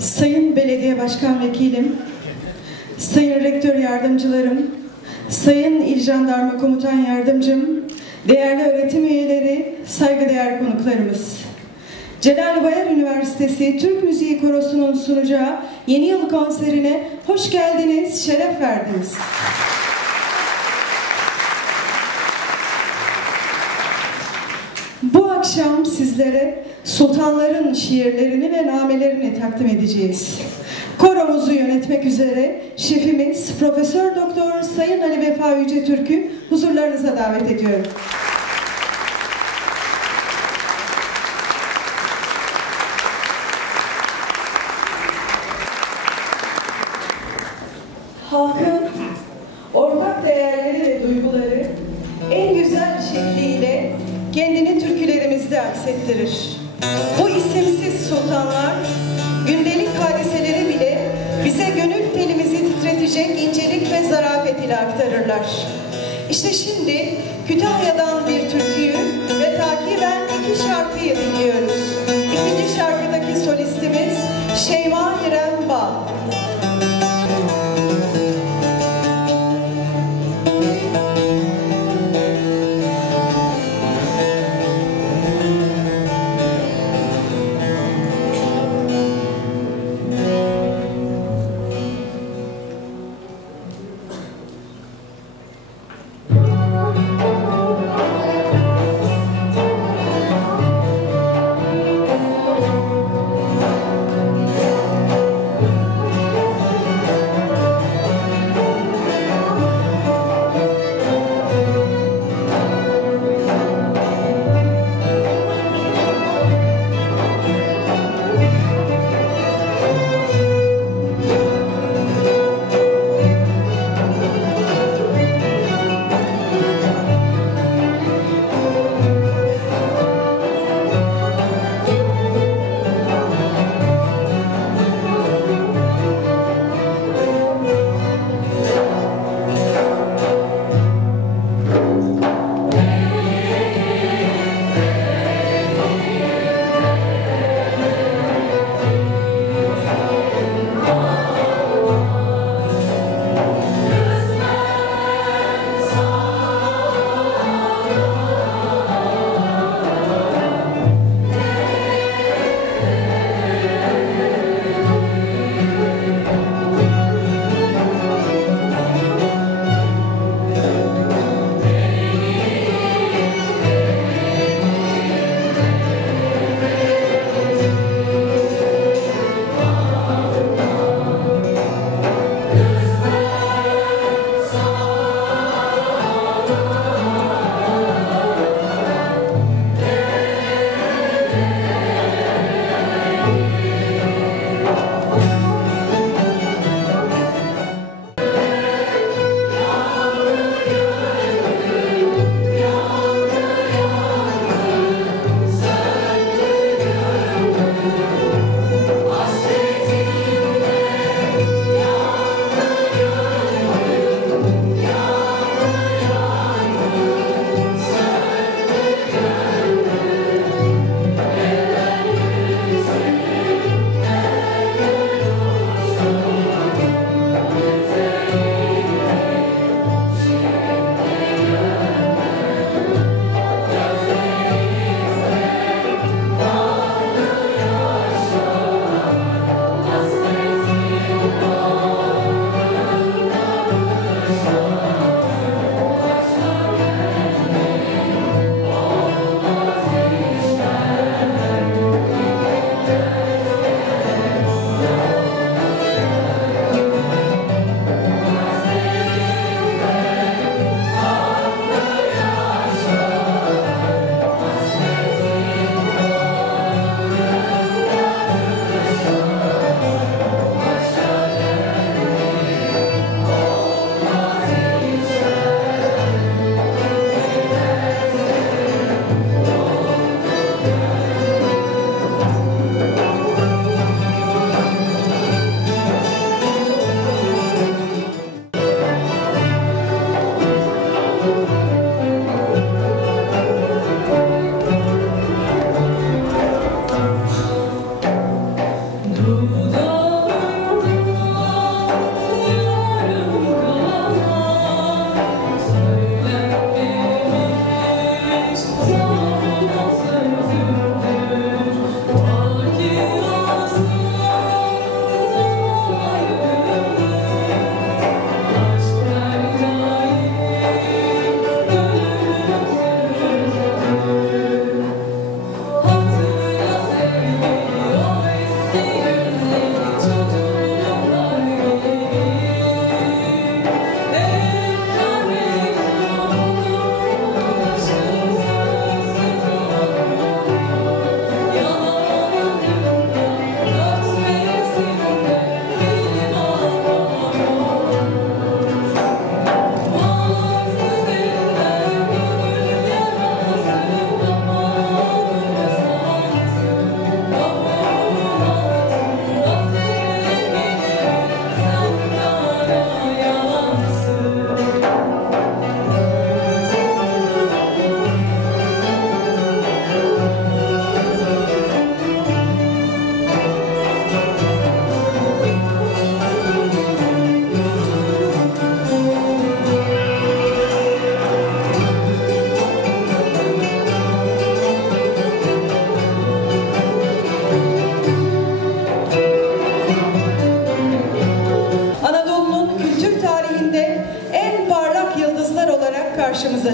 Sayın Belediye Başkan Vekilim, Sayın Rektör Yardımcılarım, Sayın İl Jandarma Komutan Yardımcım, değerli öğretim üyeleri, saygıdeğer konuklarımız. Celal Bayar Üniversitesi Türk Müziği Korosu'nun sunacağı yeni yıl konserine hoş geldiniz, şeref verdiniz. Bu akşam sizlere sultanların şiirlerini ve namelerini takdim edeceğiz. Koromuzu yönetmek üzere şefimiz Profesör Doktor Sayın Ali Vefa Yüce Türk'ü huzurlarınıza davet ediyorum. İşte şimdi Kütahya'dan bir türküyü ve takiben iki şarkıyı dinliyoruz.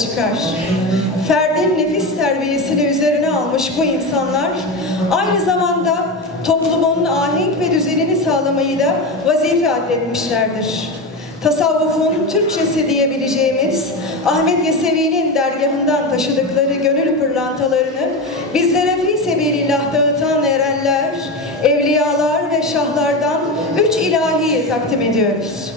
Çıkar. Ferdin nefis terbiyesini üzerine almış bu insanlar aynı zamanda toplumun ahenk ve düzenini sağlamayı da vazife adletmişlerdir. Tasavvufun Türkçesi diyebileceğimiz Ahmet Yesevi'nin dergahından taşıdıkları gönül pırlantalarını bizlere fi sebilillah dağıtan erenler, evliyalar ve şahlardan üç ilahiyi takdim ediyoruz.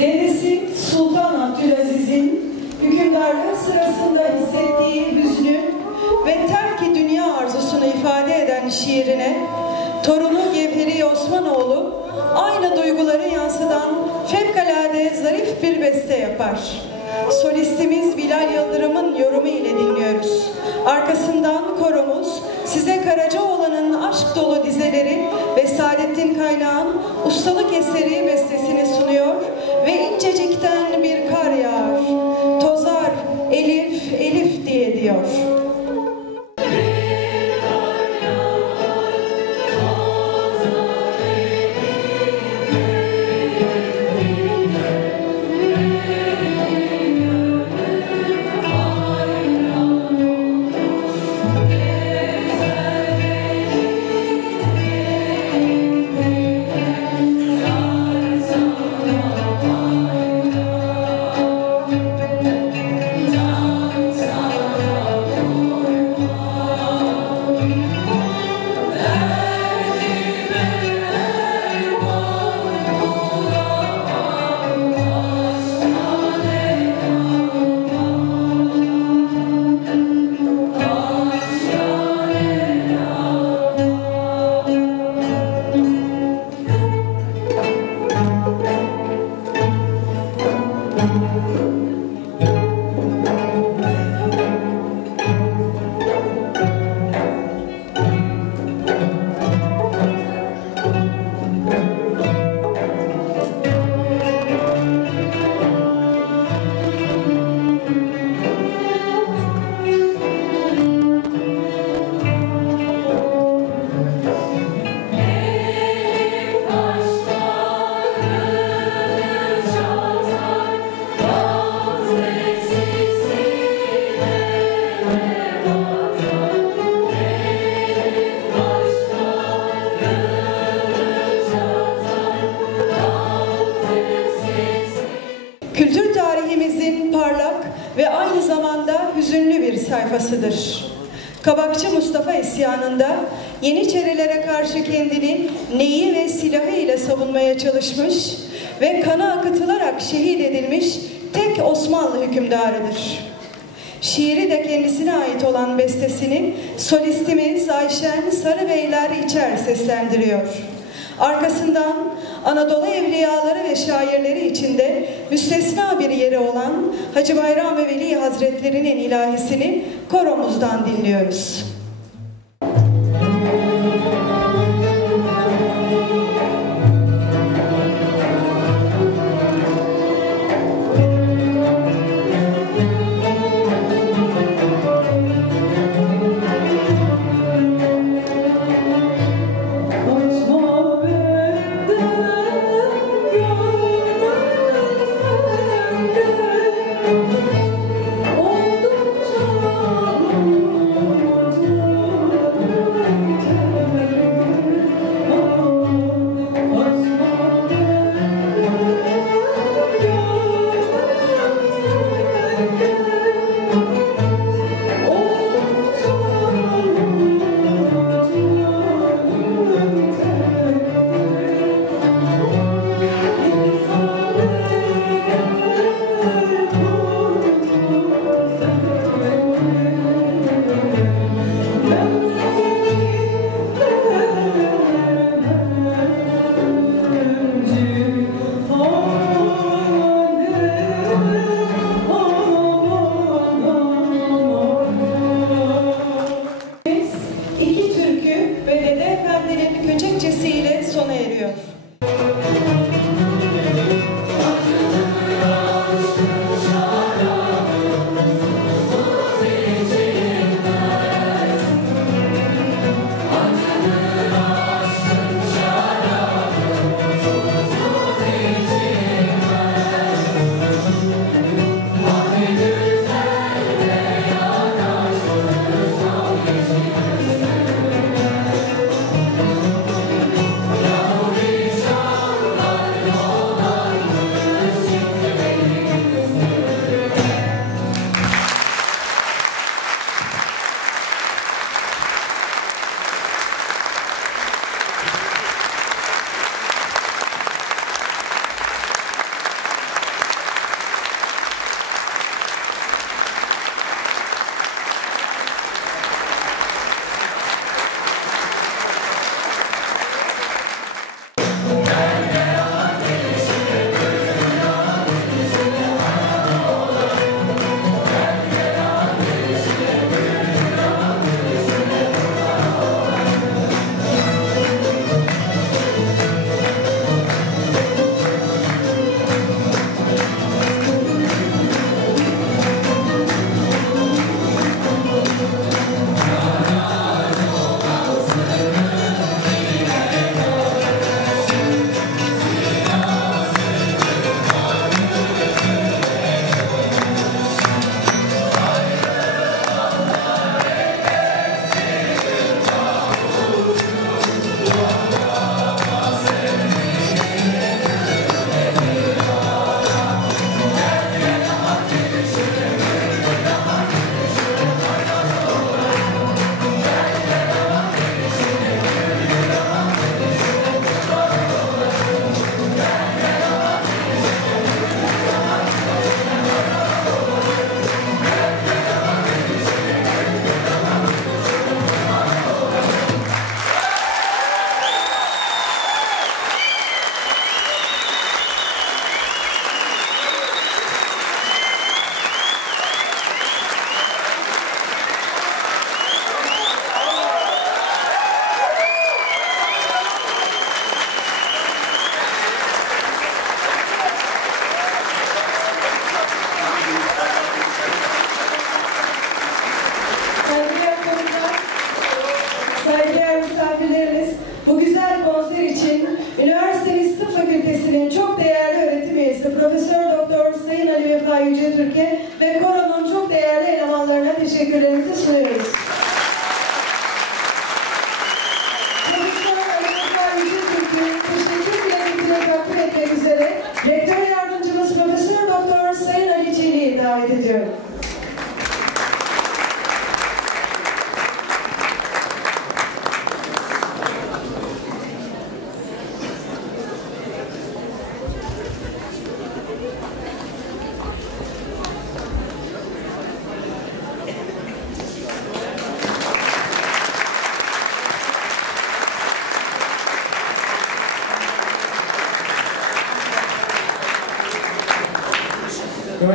Dedesi Sultan Abdülaziz'in hükümdarlığı sırasında hissettiği hüznü ve terki dünya arzusunu ifade eden şiirine torunu Gevheri Osmanoğlu aynı duyguları yansıtan fevkalade zarif bir beste yapar. Solistimiz Bilal Yıldırım'ın yorumu ile dinliyoruz. Arkasından koromuz size Karacaoğlan'ın aşk dolu dizeleri ve Saadettin Kaynağ'ın ustalık eseri bestesini sunuyor incecikten bir kar yağar. Sayfasıdır. Kabakçı Mustafa isyanında Yeniçerilere karşı kendini neyi ve silahı ile savunmaya çalışmış ve kanı akıtılarak şehit edilmiş tek Osmanlı hükümdarıdır. Şiiri de kendisine ait olan bestesini solistimiz Ayşen Sarıbeyler İçer seslendiriyor. Arkasından Anadolu evliyaları ve şairleri içinde müstesna bir yeri olan Hacı Bayram Veli Hazretleri'nin ilahisini koromuzdan dinliyoruz.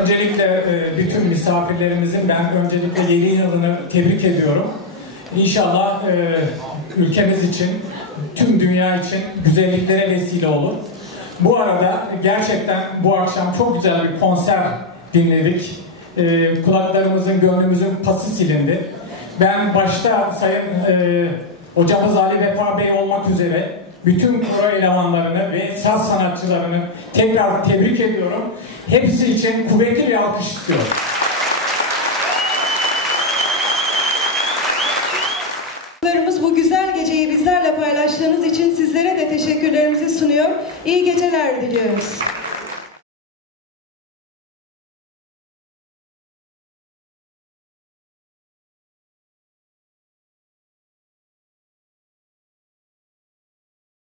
Öncelikle e, bütün misafirlerimizin ben öncelikle yeni yılını tebrik ediyorum. İnşallah e, ülkemiz için, tüm dünya için güzelliklere vesile olur. Bu arada gerçekten bu akşam çok güzel bir konser dinledik. E, Kulaklarımızın, gönlümüzün pası silindi. Ben başta Sayın Hocamız Ali Vefa Bey olmak üzere bütün koro elemanlarını ve saz sanatçılarını tekrar tebrik ediyorum. Hepsi için kuvvetli bir alkış istiyorum. Bu güzel geceyi bizlerle paylaştığınız için sizlere de teşekkürlerimizi sunuyor. İyi geceler diliyorum.